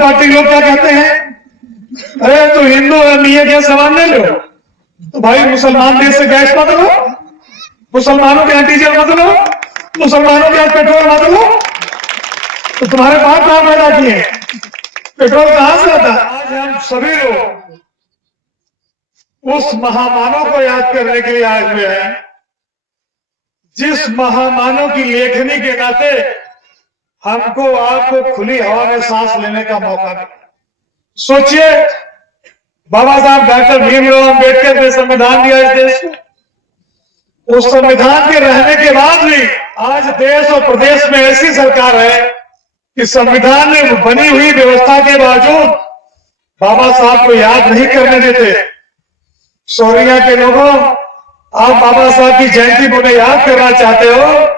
Party लोग क्या कहते हैं, अरे तो हिंदू है, मियाँ क्या सामान ले लो, तो भाई मुसलमान देश से गैस मत लो, मुसलमानों के यहाँ डीजल मत लो, मुसलमानों के यहाँ पेट्रोल मत लो। तो तुम्हारे बाप कहां पैदा किए, पेट्रोल कहां से आता है? आज हम सभी लोग उस महामानव को याद करने के लिए आए हुए हैं जिस महामानव की लेखनी के नाते हमको आपको खुली हवा में सांस लेने का मौका मिला। सोचिए, बाबा साहब डॉक्टर भीमराव अंबेडकर ने संविधान दिया इस देश को। उस संविधान के रहने के बाद भी आज देश और प्रदेश में ऐसी सरकार है कि संविधान में बनी हुई व्यवस्था के बावजूद बाबा साहब को याद नहीं करने देते। सौरिया के लोगों, आप बाबा साहब की जयंती को याद करना चाहते हो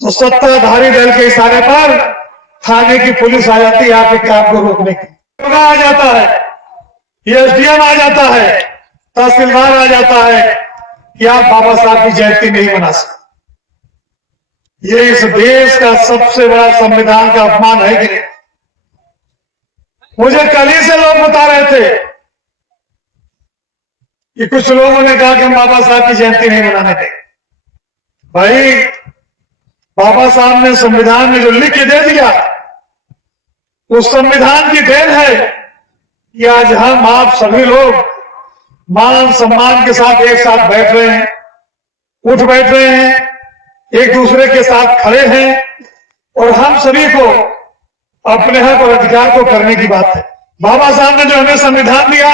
तो सत्ताधारी दल के इशारे पर थाने की पुलिस आ जाती है आपके काम को रोकने की। आ जाता है, एसडीएम आ जाता है, तहसीलदार आ जाता है कि आप बाबा साहब की जयंती नहीं मना सकते। ये इस देश का सबसे बड़ा संविधान का अपमान है कि नहीं? मुझे कल ही से लोग बता रहे थे कि कुछ लोगों ने कहा कि हम बाबा साहब की जयंती नहीं मनाने देंगे। भाई, बाबा साहब ने संविधान में जो लिख के दे दिया, उस संविधान की देन है कि आज हम आप सभी लोग मान सम्मान के साथ एक साथ बैठ रहे हैं, उठ बैठ रहे हैं, एक दूसरे के साथ खड़े हैं और हम सभी को अपने हक और अधिकार को करने की बात है। बाबा साहब ने जो हमें संविधान दिया,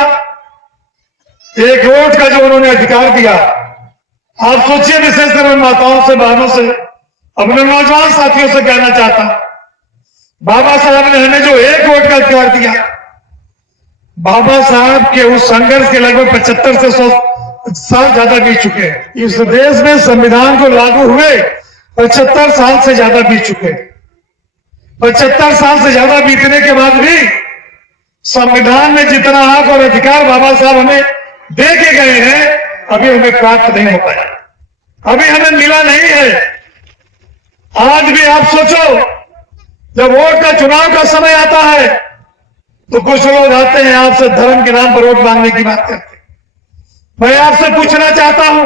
एक वोट का जो उन्होंने अधिकार दिया, आप सोचिए, विशेषकर मैं माताओं से, बहनों से, अपने नौजवान साथियों से कहना चाहता हूं, बाबा साहब ने हमें जो एक वोट का अधिकार दिया, बाबा साहब के उस संघर्ष के लगभग 75 से 100 साल ज्यादा बीत चुके हैं। इस देश में संविधान को लागू हुए 75 साल से ज्यादा बीत चुके हैं। 75 साल से ज्यादा बीतने के बाद भी संविधान में जितना हक और अधिकार बाबा साहब हमें दे के गए हैं, अभी हमें प्राप्त नहीं हो पाया, अभी हमें मिला नहीं है। आज भी आप सोचो, जब वोट का चुनाव का समय आता है तो कुछ लोग आते हैं आपसे धर्म के नाम पर वोट मांगने की बात करते हैं। मैं आपसे पूछना चाहता हूं,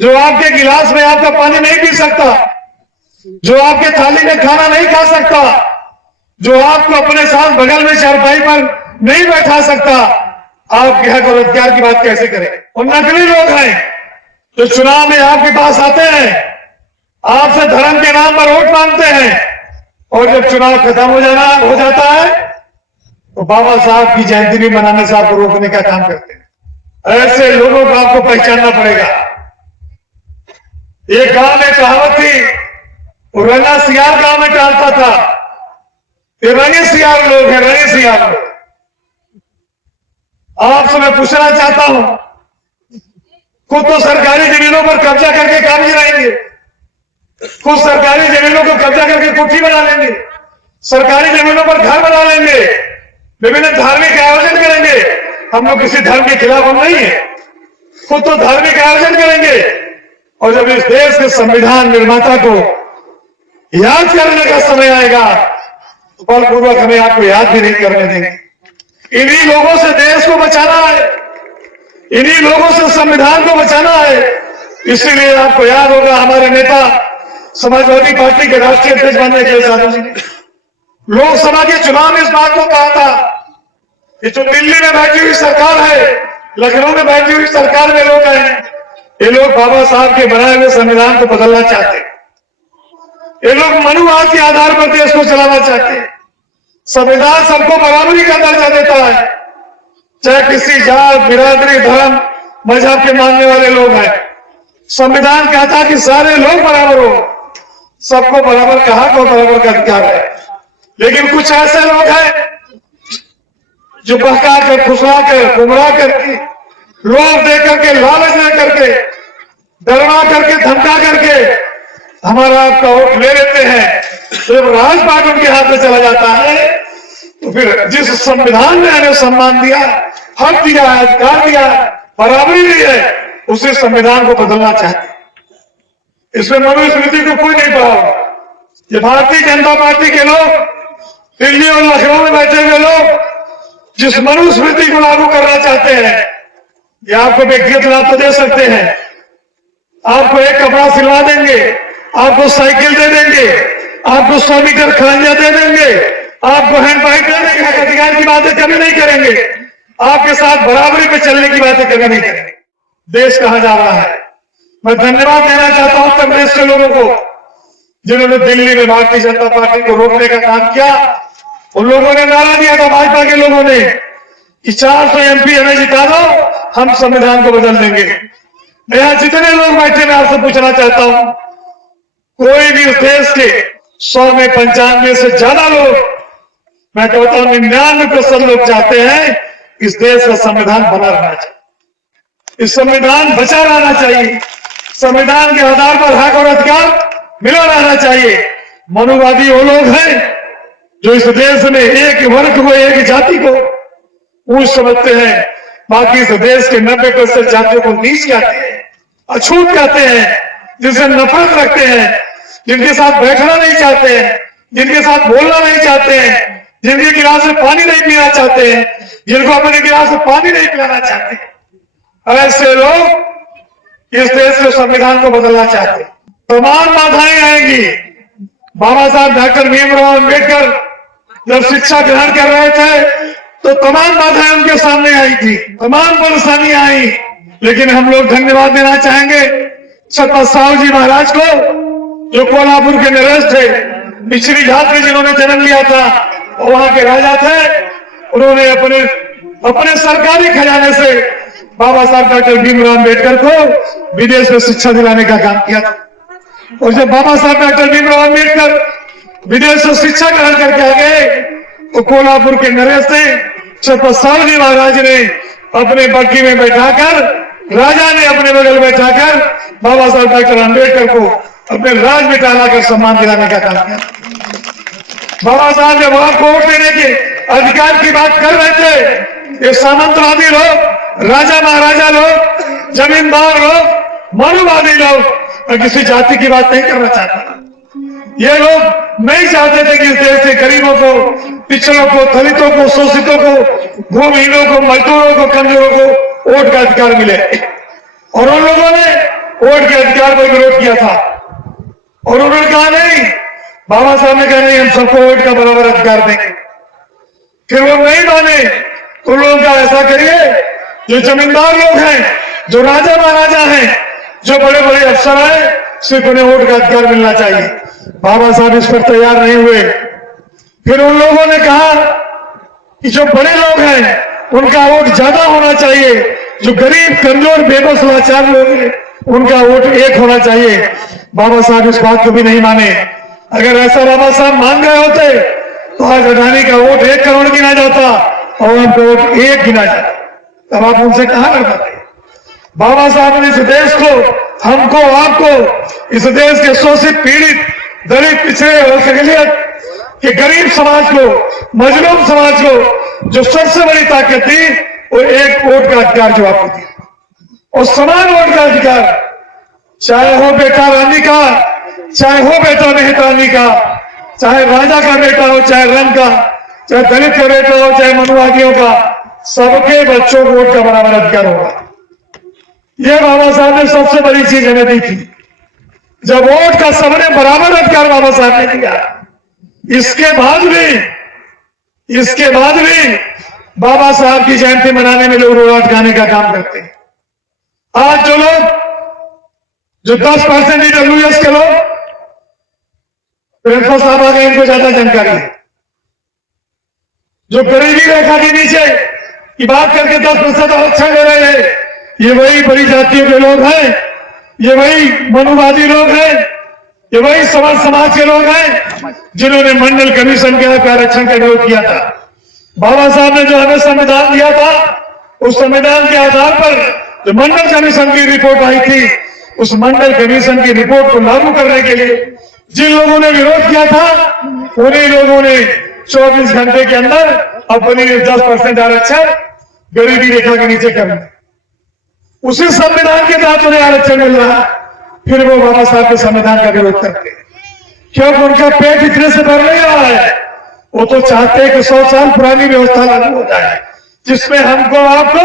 जो आपके गिलास में आपका पानी नहीं पी सकता, जो आपके थाली में खाना नहीं खा सकता, जो आपको अपने साथ बगल में चारपाई पर नहीं बैठा सकता, आप हक और अधिकार की बात कैसे करें? और नकली लोग हैं जो चुनाव में आपके पास आते हैं, आपसे धर्म के नाम पर वोट मांगते हैं और जब चुनाव खत्म हो जाता है तो बाबा साहब की जयंती भी मनाने से आपको रोकने का काम करते हैं। ऐसे लोगों को आपको पहचानना पड़ेगा। एक गांव में कहावत थी, रंगा सियार गांव में टालता था, ये रंगे सियार लोग हैं, रंगे सियार लोग। आपसे मैं पूछना चाहता हूं, खुद तो सरकारी जमीनों पर कब्जा करके काम गिराएंगे, खुद सरकारी जमीनों को कब्जा करके कोठी बना लेंगे, सरकारी जमीनों पर घर बना लेंगे, विभिन्न धार्मिक आयोजन करेंगे। हम लोग किसी धर्म के खिलाफ हम नहीं है, खुद तो धार्मिक आयोजन करेंगे और जब इस देश के संविधान निर्माता को याद करने का समय आएगा तो बलपूर्वक हमें आपको याद भी नहीं करने देंगे। इन्हीं लोगों से देश को बचाना है, इन्हीं लोगों से संविधान को बचाना है। इसीलिए आपको याद होगा, हमारे नेता समाजवादी पार्टी के राष्ट्रीय अध्यक्ष बनने के साधु जी ने लोकसभा के चुनाव में इस बात को कहा था कि जो दिल्ली में बैठी हुई सरकार है, लखनऊ में बैठी हुई सरकार में लोग हैं, ये लोग बाबा साहब के बनाए हुए संविधान को बदलना चाहते हैं, ये लोग मनुवाद के आधार पर देश को चलाना चाहते हैं। संविधान सबको बराबरी का दर्जा देता है, चाहे किसी जात, बिरादरी, धर्म, मजहब के मानने वाले लोग हैं। संविधान कहता है कि सारे लोग बराबर हो, सबको बराबर का हक और बराबर का अधिकार है। लेकिन कुछ ऐसे लोग हैं जो बहका कर, फुसला कर, गुमराह करके, लोभ दे करके, लालच दे करके, डरवा करके, धमका करके हमारा आपका वोट ले लेते हैं। जब राजपाट उनके हाथ में चला जाता है तो फिर जिस संविधान ने हमें सम्मान दिया, हक दिया, अधिकार दिया, बराबरी दी है, उसी संविधान को बदलना चाहते हैं। इसमें मनुस्मृति को कोई नहीं पढ़ा होगा। ये भारतीय जनता पार्टी के लोग दिल्ली और लखनऊ में बैठे हुए लोग जिस मनुस्मृति को लागू करना चाहते हैं, ये आपको व्यक्तिगत लाभ तो दे सकते हैं, आपको एक कपड़ा सिलवा देंगे, आपको साइकिल दे देंगे, आपको 100 मीटर खड़ंजा दे देंगे, आपको हैंड पाइप दे देंगे, अधिकार की बातें कभी नहीं करेंगे, आपके साथ बराबरी पे चलने की बातें कभी नहीं करेंगे। देश कहां जा रहा है? मैं धन्यवाद देना चाहता हूं उत्तर प्रदेश के लोगों को, जिन्होंने दिल्ली में भारतीय जनता पार्टी को रोकने का काम किया। उन लोगों ने नारा दिया था, भाजपा के लोगों ने, कि 400 MP हमें जिता दो, हम संविधान को बदल देंगे। यहां जितने लोग बैठे, मैं आपसे पूछना चाहता हूं, कोई भी इस देश के 100 में 95 से ज्यादा लोग, मैं कहता हूं 99% लोग चाहते हैं इस देश का संविधान बना रहना चाहिए, इस संविधान बचा रहना चाहिए, संविधान के आधार पर हक और अधिकार मिला रहना चाहिए। मनुवादी वो लोग हैं जो इस देश में एक वर्ग को, एक जाति को ऊंच समझते हैं, बाकी इस देश के 90% जातियों को नीच कहते हैं, अछूत कहते हैं, जिनसे नफरत रखते हैं, जिनके साथ बैठना नहीं चाहते हैं, जिनके साथ बोलना नहीं चाहते हैं, जिनके गिलास में पानी नहीं पीना चाहते हैं, जिनको अपने गिलास में पानी नहीं पिलाना चाहते हैं, ऐसे लोग इस देश के संविधान को बदलना चाहते हैं। तमाम बाधाएं आएंगी। बाबा साहब डॉक्टर भीमराव अंबेडकर जब शिक्षा ग्रहण कर रहे थे तो तमाम बाधाएं उनके सामने आई थी, तमाम परेशानियां आई, लेकिन हम लोग धन्यवाद देना चाहेंगे छत्रपति साहू जी महाराज को, जो कोल्हापुर के नरेश थे, पिछड़ी घाट में जिन्होंने जन्म लिया था, वहां के राजा थे। उन्होंने अपने सरकारी खजाने से बाबा साहब डॉक्टर भीमराव अंबेडकर को विदेश में शिक्षा दिलाने का काम किया था। और जब बाबा साहब डॉक्टर भीमराव अंबेडकर विदेश से शिक्षा ग्रहण करके आ गए तो कोल्हापुर के नरेश से छत्रपति साहू जी महाराज ने अपने बग्घी में बैठाकर, राजा ने अपने बगल में बैठाकर बाबा साहब डॉक्टर अंबेडकर को अपने राज में डालाकर सम्मान दिलाने का काम किया। बाबा साहब जब आपको वोट देने के अधिकार की बात कर रहे थे, ये सामंतवादी लोग, राजा महाराजा लोग, जमींदार लोग, मनुवादी लोग किसी जाति की बात नहीं करना चाहते। ये लोग नहीं चाहते थे कि इस देश के गरीबों को, पिछड़ों को, दलितों को, शोषितों को, भूमिहीनों को, मजदूरों को, कमजोरों को वोट का अधिकार मिले। और उन लोगों ने वोट के अधिकार पर विरोध किया था और उन्होंने कहा नहीं, बाबा साहब ने कहा नहीं, हम सबको वोट का बराबर अधिकार देंगे। फिर वो नहीं माने तो लोगों का ऐसा करिए, जो जमींदार लोग हैं, जो राजा महाराजा हैं, जो बड़े बड़े अफसर हैं, सिर्फ उन्हें वोट का अधिकार मिलना चाहिए। बाबा साहब इस पर तैयार नहीं हुए। फिर उन लोगों ने कहा कि जो बड़े लोग हैं उनका वोट ज्यादा होना चाहिए, जो गरीब, कमजोर, बेबस, लाचार लोग हैं उनका वोट 1 होना चाहिए। बाबा साहब इस बात को भी नहीं माने। अगर ऐसा बाबा साहब मान गए होते तो आज अडानी का वोट 1 करोड़ गिना जाता और उनका वोट 1 गिना जाता, तब आप उनसे कहां लड़ पाते। बाबा साहब ने इस देश को, हमको, आपको, इस देश के शोषित, पीड़ित, दलित, पिछड़े और अकलियत के गरीब समाज को, मजलूम समाज को जो सबसे बड़ी ताकत थी वो 1 वोट का अधिकार जो आपको दिया, और समान वोट का अधिकार, चाहे हो बेटा रानी का, चाहे हो बेटा मेहतानी का, चाहे राजा का बेटा हो, चाहे रंग का, चाहे दलित का बेटा हो, चाहे मनुवादियों का, सबके बच्चों को वोट का बराबर अधिकार होगा। यह बाबा साहब ने सबसे बड़ी चीज हमें दी थी। जब वोट का सबने बराबर अधिकार बाबा साहब ने दिया, इसके बाद भी बाबा साहब की जयंती मनाने में लोग रोड़ा अटकाने का काम करते हैं। आज जो 10% EWS के लोग, प्रिंसिपल साहब आ गए, इनको ज्यादा जानकारी है, जो गरीबी रेखा के नीचे की बात करके 10% आरक्षण ले रहे हैं, ये वही बड़ी जातियों के लोग हैं, ये वही मनुवादी लोग हैं, ये वही समाज के लोग हैं जिन्होंने मंडल कमीशन के आरक्षण का विरोध किया था। बाबा साहब ने जो हमें संविधान दिया था, उस संविधान के आधार पर जो मंडल कमीशन की रिपोर्ट आई थी, उस मंडल कमीशन की रिपोर्ट को लागू करने के लिए जिन लोगों ने विरोध किया था, उन्हीं लोगों ने 24 घंटे के अंदर अपनी 10% आरक्षण गरीबी रेखा के नीचे कर दिया। उसी संविधान के तहत उन्हें आरक्षण मिल रहा, फिर वो बाबा साहब के संविधान का विरोध करते, क्योंकि उनका पेट इतने से भर नहीं रहा है, वो तो चाहते हैं कि 100 साल पुरानी व्यवस्था लागू हो जाए, जिसमें हमको आपको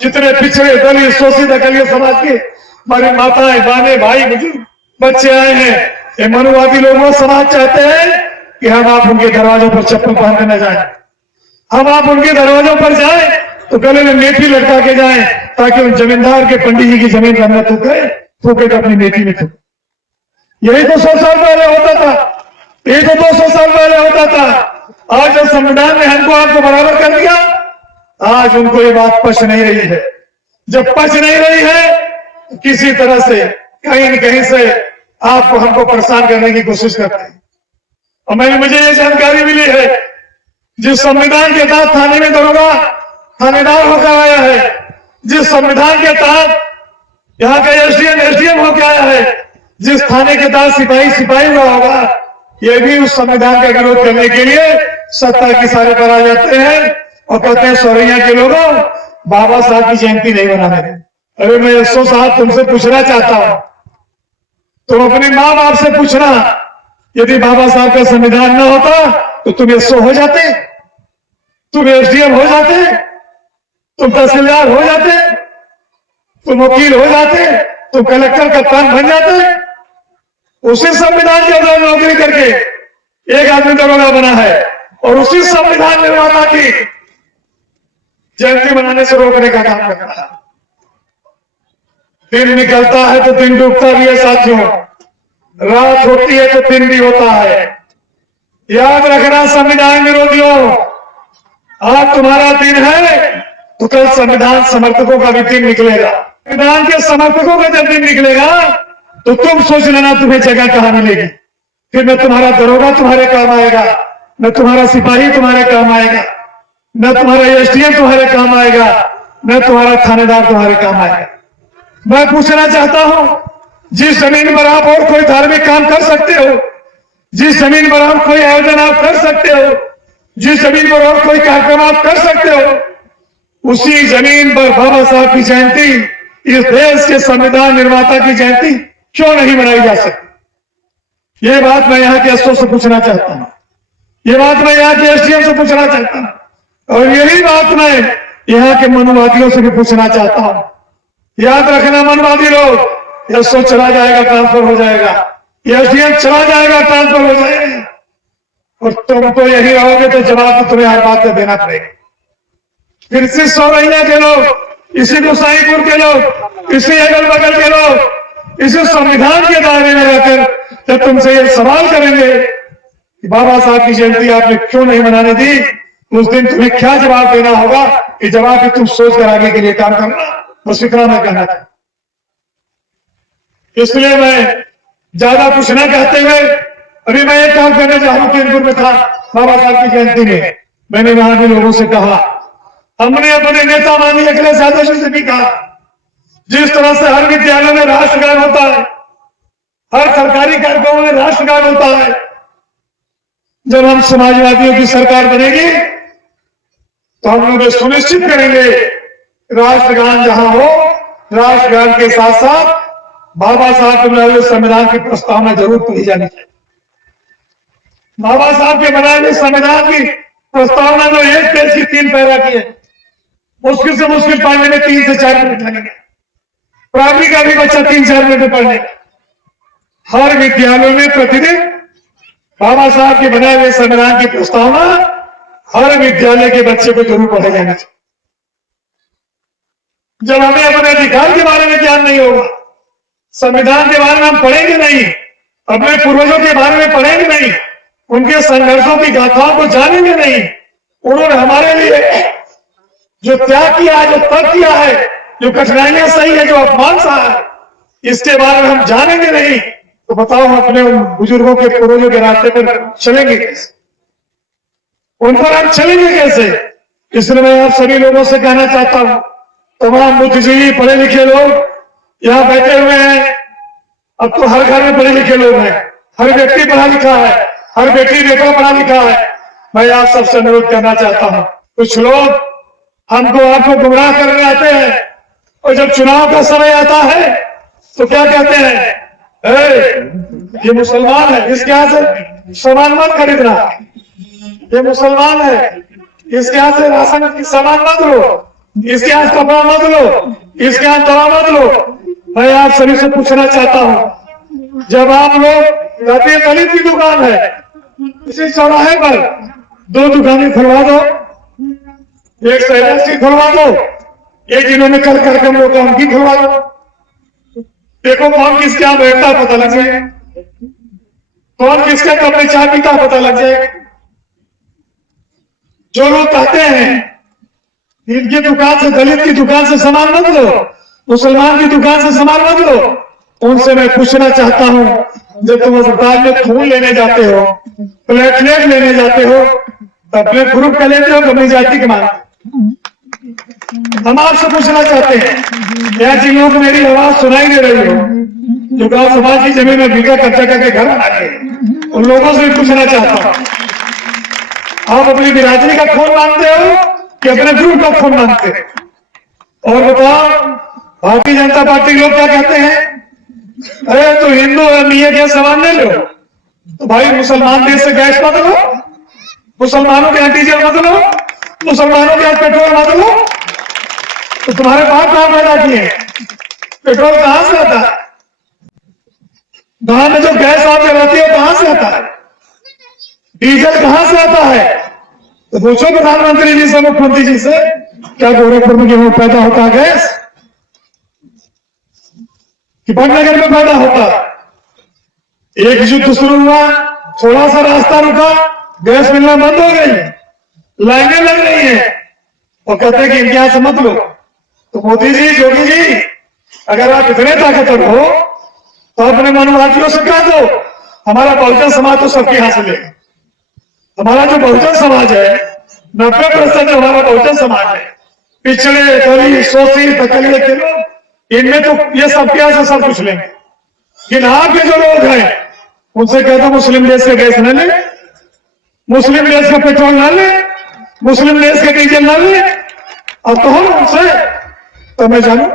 जितने पिछड़े दलित शोषित अकलित समाज के हमारे माताएं बहनें भाई बुजुर्ग बच्चे आए हैं, ये मनुवादी लोग वो समाज चाहते हैं कि हम आप उनके दरवाजों पर चप्पल पहन के न जाए, हम आप उनके दरवाजों पर जाए तो गले में मेथी लटका के जाए, ताकि उन जमींदार के पंडित जी की जमीन पर न थूके तो अपनी मेथी में थूके। यही तो 100 साल पहले होता था, यही तो 200 साल पहले होता था। आज जब संविधान ने हमको आपको बराबर कर दिया, आज उनको ये बात पच नहीं रही है। जब पच नहीं रही है तो किसी तरह से कहीं न कहीं से आपको हमको परेशान करने की कोशिश करते हैं। और मुझे ये जानकारी मिली है, जिस संविधान के तहत थाने में दरोगा थानेदार होकर आया है, जिस संविधान के तहत यहाँ का एसडीएम होकर आया है, जिस थाने के तहत सिपाही हुआ होगा, ये भी उस संविधान का विरोध करने के लिए सत्ता के इशारे पर आ जाते हैं और कहते हैं सोरैया के लोगों बाबा साहब की जयंती नहीं मनाने दें। अरे मैं 100 साहब तुमसे पूछना चाहता हूं, तुम अपने माँ बाप से पूछना, यदि बाबा साहब का संविधान न होता तो तुम 100 हो जाते, तुम एसडीएम हो जाते, तुम तहसीलदार हो जाते, तुम वकील हो जाते, तुम कलेक्टर कप्तान बन जाते। उसी संविधान के अंदर नौकरी करके एक आदमी दरोगा बना है और उसी संविधान निर्माता की जयंती मनाने से रोकने का काम कर रहा है। दिन निकलता है तो दिन डूबता भी है साथियों, रात होती है तो दिन भी होता है। याद रखना संविधान विरोधियों, आज तुम्हारा दिन है तो कल संविधान समर्थकों का भी दिन निकलेगा। संविधान के समर्थकों का जब दिन निकलेगा तो तुम सोच लेना तुम्हें जगह कहां मिलेगी। फिर न तुम्हारा दरोगा तुम्हारे काम आएगा, न तुम्हारा सिपाही तुम्हारे काम आएगा, न तुम्हारा एसडीएम तुम्हारे काम आएगा, न तुम्हारा थानेदार तुम्हारे काम आएगा। मैं पूछना चाहता हूं, जिस जमीन पर आप और कोई धार्मिक काम कर सकते हो, जिस जमीन पर आप कोई आयोजन आप कर सकते हो, जिस जमीन पर और कोई कार्यक्रम आप कर सकते हो, उसी जमीन पर बाबा साहब की जयंती, इस देश के संविधान निर्माता की जयंती क्यों नहीं मनाई जा सकती? ये बात मैं यहाँ के एसओ से पूछना चाहता हूं, ये बात मैं यहाँ के एसडीएम से पूछना चाहता हूं, और यही बात मैं यहाँ के मनुवादियों से भी पूछना चाहता हूं। याद रखना मनवादी लोग, एसओ चला जाएगा ट्रांसफर हो जाएगा, एसडीएम चला जाएगा ट्रांसफर हो जाएगा, और तुम तो यही रहोगे तो जवाब तो तुम्हें हर बात का देना पड़ेगा। फिर इसी सोरैया के लोग, इसी गोसाईपुर के लोग, इसी अगल बगल के लोग इसी संविधान के दायरे में रहकर जब तुमसे ये सवाल करेंगे कि बाबा साहब की जयंती आपने क्यों नहीं मनाने दी, उस दिन तुम्हें क्या जवाब देना होगा, ये जवाब भी तुम सोच कर आगे के लिए काम करना। बस इतना मैं कहना चाहता। इसलिए मैं ज्यादा कुछ न कहते हुए अभी मैं एक काम करने जा रहा हूं। कानपुर में था बाबा साहब की जयंती में, मैंने वहां के लोगों से कहा, हमने अपने नेता माननीय अखिलेश यादव जी से भी कहा, जिस तरह से हर विद्यालय में राष्ट्रगान होता है, हर सरकारी कार्यक्रमों में राष्ट्रगान होता है, जब हम समाजवादियों की सरकार बनेगी तो हम लोग सुनिश्चित करेंगे राष्ट्रगान जहां हो, राष्ट्रगान के साथ साथ बाबा साहब के बनाए हुए संविधान की प्रस्तावना जरूर पढ़ी जानी चाहिए। बाबा साहब के बनाए हुए संविधान की प्रस्तावना जो 1 पेज की 3 पैरा की है, मुश्किल से मुश्किल पढ़ने में 3 से 4 मिनट लगेंगे। प्राइमरी का भी बच्चा 3-4 मिनट में पढ़ने। हर विद्यालयों में प्रतिदिन बाबा साहब के बनाए हुए संविधान की प्रस्तावना हर विद्यालय के बच्चे को जरूर पढ़ा जाना चाहिए। जब हमें अपने अधिकार के बारे में ज्ञान नहीं होगा, संविधान के बारे में हम पढ़ेंगे नहीं, अपने पूर्वजों के बारे में पढ़ेंगे नहीं, उनके संघर्षों की गाथाओं को जानेंगे नहीं, उन्होंने हमारे लिए जो त्याग किया है, जो तप किया है, जो कठिनाइयां सही है, जो अपमान सहा है, इसके बारे में हम जानेंगे नहीं, तो बताओ हम अपने बुजुर्गों के पूर्वजों के रास्ते पर चलेंगे कैसे? उन पर हम चलेंगे कैसे? इसलिए मैं आप सभी लोगों से कहना चाहता हूं, तमाम बुद्धिजीवी पढ़े लिखे लोग यहां बैठे हुए हैं। अब तो हर घर में पढ़े लिखे लोग हैं, हर व्यक्ति पढ़ा लिखा है, हर बेटी बेटा पढ़ा लिखा है। मैं आप सबसे अनुरोध करना चाहता हूं, कुछ लोग हमको आपको गुमराह करने आते हैं और जब चुनाव का समय आता है तो क्या कहते हैं, ये मुसलमान है, इसके यहां से सामान मत खरीदना, ये मुसलमान है, इसके यहाँ से राशन की सामान मत लो, इसके यहाँ कपड़ा मत लो, इसके यहाँ दवा मत लो। मैं आप सभी से पूछना चाहता हूँ, जब आप लोग कहते हैं दलित की दुकान है, इसी चौराहे पर 2 दुकानें खुलवा दो, एक शैलेश की खुलवा दो, एक इन्होंने कल कार्यक्रम रोका उनकी खुलवा दो। देखो कौन किसके यहाँ बैठता पता लग जाएगा, कौन किसके कपड़े चाय पीता पता लग जाएगा। जो लोग कहते हैं इनकी दुकान से, दलित की दुकान से सामान मत लो, मुसलमान की दुकान से सामान मत लो, उनसे मैं पूछना चाहता हूं, जब तुम अस्पताल में खून लेने जाते हो, प्लेटलेट लेने जाते हो, तो अपने ग्रुप का लेते हो, अपनी जाति के मानते। हम आपसे पूछना चाहते हैं, क्या जिन लोगों को मेरी आवाज सुनाई दे रही हो, जो गांव समाज की जमीन में बीघा कब्जा करके घर बना के, उन लोगों से पूछना चाहता हूं, आप अपनी बिरादरी का खून मानते हो कि अपने ग्रुप का खून मानते हो? और बताओ, भारतीय जनता पार्टी लोग क्या कहते हैं, अरे तो हिंदू है, क्या सामान ले लो, तो भाई मुसलमान देश से गैस मत लो, मुसलमानों के यहाँ डीजल मत लो, मुसलमानों के यहाँ पेट्रोल मत लो। तो तुम्हारे बाप कहां पैदा किए, पेट्रोल कहां से आता है, गांव में जो गैस आप जलाती है कहां से आता है, डीजल कहां से आता है? तो पूछो प्रधानमंत्री जी से, मुख्यमंत्री जी से, क्या गोरखपुर में गेहूं पैदा होता है गैस, कि पटनगर में पैदा होता? एक युद्ध शुरू हुआ, थोड़ा सा रास्ता रुका, गैस मिलना बंद हो गई, लाइनें लग रही है, और कहते हैं कि इनके यहां से मत लो। तो मोदी जी, योगी जी, अगर आप इतने ताकतवर हो तो अपने मनुवादियों से कह दो, हमारा बहुजन समाज तो सबके यहां से लेगा। हमारा जो बहुजन समाज है, 90% जो हमारा बहुजन समाज है, पिछड़े, दलित, शोषित, दलित के लोग, इनमें तो ये सबके यहां से सब कुछ लेंगे। लेकिन आपके जो लोग हैं, उनसे कहते हैं मुस्लिम देश के गैस न ले, मुस्लिम देश का पेट्रोल न ले, मुस्लिम देश के डीजल न ले। अब तो हम उनसे, तो मैं जानू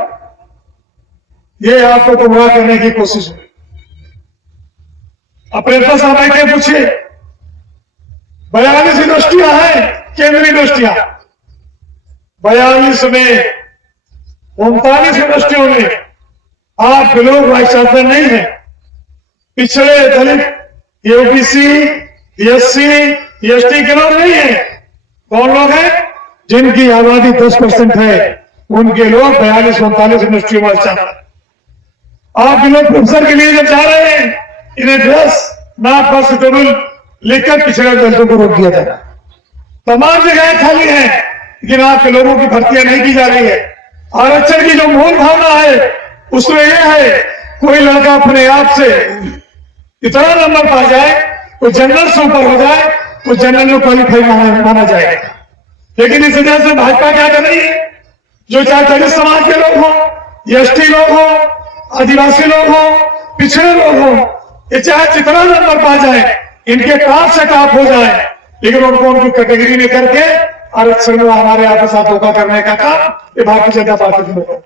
ये आपको गुमराह करने की कोशिश हुई। अपने साहब के पूछिए, 42 यूनिवर्सिटियां हैं, केंद्रीय यूनिवर्सिटियां, 42 में 39 यूनिवर्सिटियों में आपके लोग वाइस चांसलर नहीं है। पिछड़े, दलित, ओबीसी, एससी, एसटी के लोग नहीं है। कौन लोग हैं? जिनकी आबादी 10% है, उनके लोग 42-39 यूनिवर्सिटियों में चांसलर। आप लोग प्रोफेसर के लिए जब जा रहे हैं, इन्हें ड्रेस नॉट फॉर सुटेबल लिखकर पिछड़े दलितों को रोक दिया जाता है। तमाम जगह खाली है, लेकिन आपके लोगों की भर्तियां नहीं की जा रही है। आरक्षण की जो मूल भावना है उसमें यह है, कोई लड़का अपने आप से इतना नंबर पा जाए, वो जनरल से ऊपर हो जाए, तो जनरल में क्वालिफाई माना जाएगा। लेकिन इस वजह से भाजपा क्या कर रही है, जो चाहे दलित समाज के लोग हो, एसटी लोग हो, आदिवासी लोग हो, पिछड़े लोग हो, ये चाहे जितना नंबर पा जाए, इनके टॉप से टॉप हो जाए, लेकिन उनको उनकी कैटेगरी में करके आरक्षण में हमारे आपके साथ धोखा करने का काम ये भारतीय जनता पार्टी के लोग।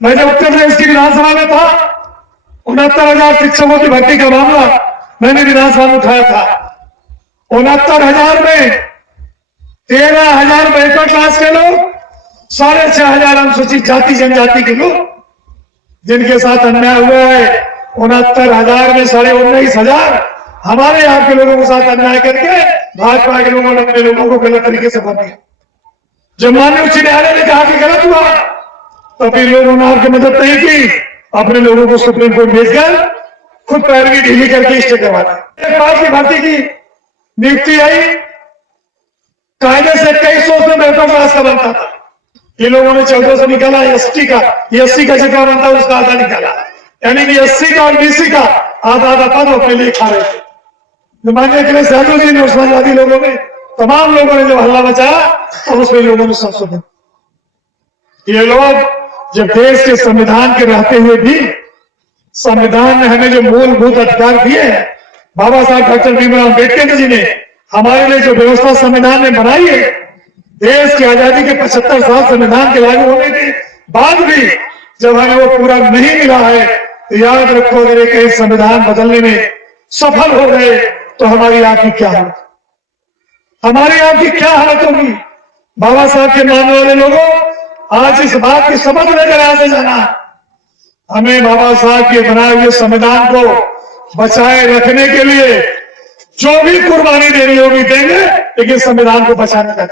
मैं जब उत्तर प्रदेश की विधानसभा में था, 69,000 शिक्षकों की भर्ती का मामला मैंने विधानसभा में उठाया था। 69,000 में 13,000 बैकवर्ड क्लास के लोग, 6,500 अनुसूचित जाति जनजाति के लोग, जिनके साथ अन्याय हुआ है। 69,000 में 19,500 हमारे यहाँ के लोगों के साथ अन्याय करके भाजपा के लोगों ने अपने लोगों को गलत तरीके से भर दिया। जब माननीय उच्च न्यायालय ने कहा कि गलत हुआ, तो फिर लोगों ने आपकी मदद नहीं की, अपने लोगों को सुप्रीम कोर्ट भेजकर खुद पैरवी ढीली करके स्टे करवा दी। एक बार की भर्ती की नियुक्ति आई, कायदे से 2300 में बैकवर्ड क्लास का बनता था, ये लोगों ने 1400 निकाला। एसटी का, एससी का जितना बनता है उसका आधा निकाला, यानी कि एससी का और बीसी का आधा आधा पद अपने लिए खा रहे थे। माननीय अखिलेश यादव जी ने, समाजवादी लोगों ने, तमाम लोगों ने जब हल्ला मचाया, और उसमें लोगों ने संशोधन। ये लोग जब देश के संविधान के रहते हुए भी, संविधान ने हमें जो मूलभूत अधिकार दिए हैं, बाबा साहब डॉक्टर भीमराव अम्बेडकर जी ने हमारे लिए जो व्यवस्था संविधान में बनाई है, देश की आजादी के 75 साल संविधान के लागू होने के बाद भी जब हमें वो पूरा नहीं मिला है, तो याद रखो, अगर एक संविधान बदलने में सफल हो गए तो हमारी आपकी क्या है। हमारे यहाँ की क्या हालत होगी। बाबा साहब के मानने वाले लोगों, आज इस बात की समझ लेकर यहाँ से जाना, हमें बाबा साहब के बनाए हुए संविधान को बचाए रखने के लिए जो भी कुर्बानी देनी होगी देंगे, लेकिन संविधान को बचाने का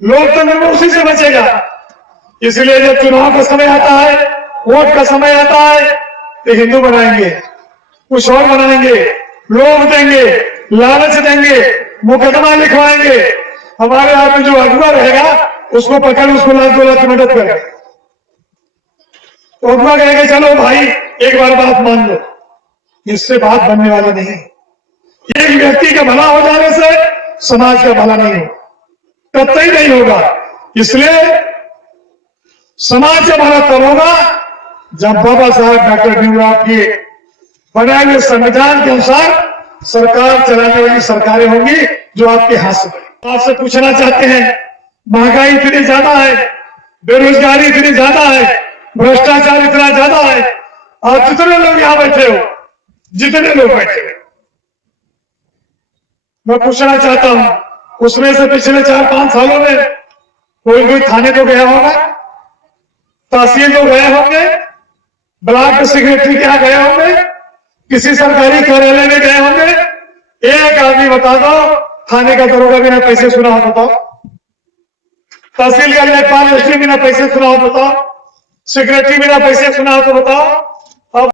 लोकतंत्र उसी से बचेगा। इसलिए जब चुनाव का समय आता है, वोट का समय आता है, तो हिंदू बनाएंगे, कुछ और बनाएंगे, लोभ देंगे, लालच देंगे, मुकदमा लिखवाएंगे। हमारे हाथ में जो अगुआ रहेगा उसको पकड़, उसको लाख 2 लाख की मदद करेंगे। तो अगुआ कहेंगे चलो भाई एक बार बात मान लो, इससे बात बनने वाली नहीं। एक व्यक्ति का भला हो जाने से समाज का भला नहीं होगा, कतई नहीं होगा। इसलिए समाज का भला तब होगा जब बाबा साहब डॉक्टर भीमराव के बनाए हुए संविधान के अनुसार सरकार चलाने वाली सरकारें होंगी जो आपके हाथ से बनी। आपसे पूछना चाहते हैं, महंगाई इतनी ज्यादा है, बेरोजगारी इतनी ज्यादा है, भ्रष्टाचार इतना ज्यादा है, और जितने लोग यहां बैठे हो, जितने लोग बैठे हो, मैं पूछना चाहता हूं उसमें से पिछले 4-5 सालों में कोई थाने तो गया होगा, तहसील तो गए होंगे, ब्लॉक सेक्रेटरी के यहां गए होंगे, किसी सरकारी कार्यालय में गए होंगे। एक आदमी बता दो थाने का दरोगा बिना पैसे सुना हो बताओ, तहसील का लेखपाल रजिस्ट्री बिना पैसे सुना हो बताओ, सेक्रेटरी बिना पैसे सुना हो तो बताओ।